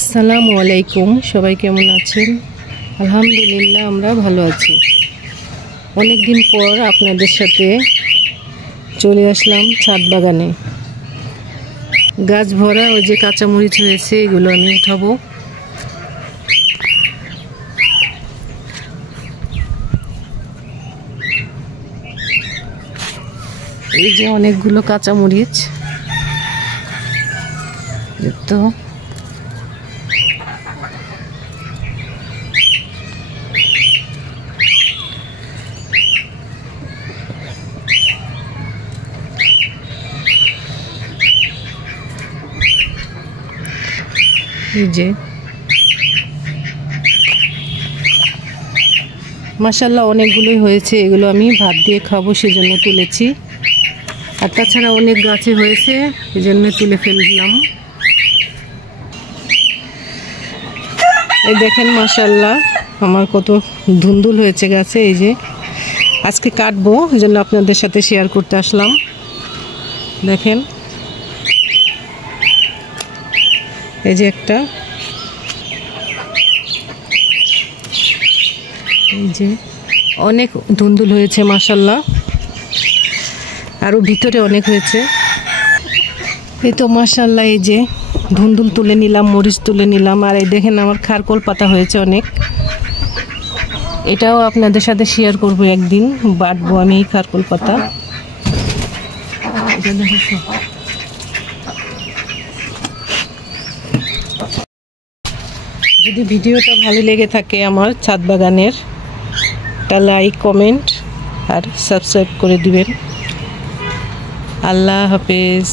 আসসালামু আলাইকুম। সবাই কেমন আছেন? আলহামদুলিল্লাহ আমরা ভালো আছি। অনেক দিন পর আপনাদের সাথে চলে আসলাম ছাদ বাগানে। গাছ ভরা ওই যে কাঁচামরিচ হয়েছে, এগুলো আমি উঠাবো। এই যে অনেকগুলো কাঁচামরিচ, তো এই যে মাশাআল্লাহ অনেকগুলোই হয়েছে। এগুলো আমি ভাত দিয়ে খাবো সেজন্য তুলেছি, আর তাছাড়া অনেক গাছে হয়েছে এই জন্য তুলে ফেললাম। এই দেখেন মাশাআল্লাহ আমার কত ধুন্দুল হয়েছে গাছে। এই যে আজকে কাটবো, এই জন্য আপনাদের সাথে শেয়ার করতে আসলাম। দেখেন এই যে একটা, এই যে অনেক ধুন্দুল হয়েছে মাশাআল্লাহ, আরও ভিতরে অনেক হয়েছে। এই তো মাশাআল্লাহ এই যে ধুন্দুল তুলে নিলাম, মরিচ তুলে নিলাম, আর এই দেখেন আমার খারকোল পাতা হয়েছে অনেক। এটাও আপনাদের সাথে শেয়ার করব, একদিন বাটবো আমি এই খারকোল পাতা। যদি ভিডিওটা ভালো লেগে থাকে আমার ছাদ বাগানের, তা লাইক, কমেন্ট আর সাবস্ক্রাইব করে দিবেন। আল্লাহ হাফেজ।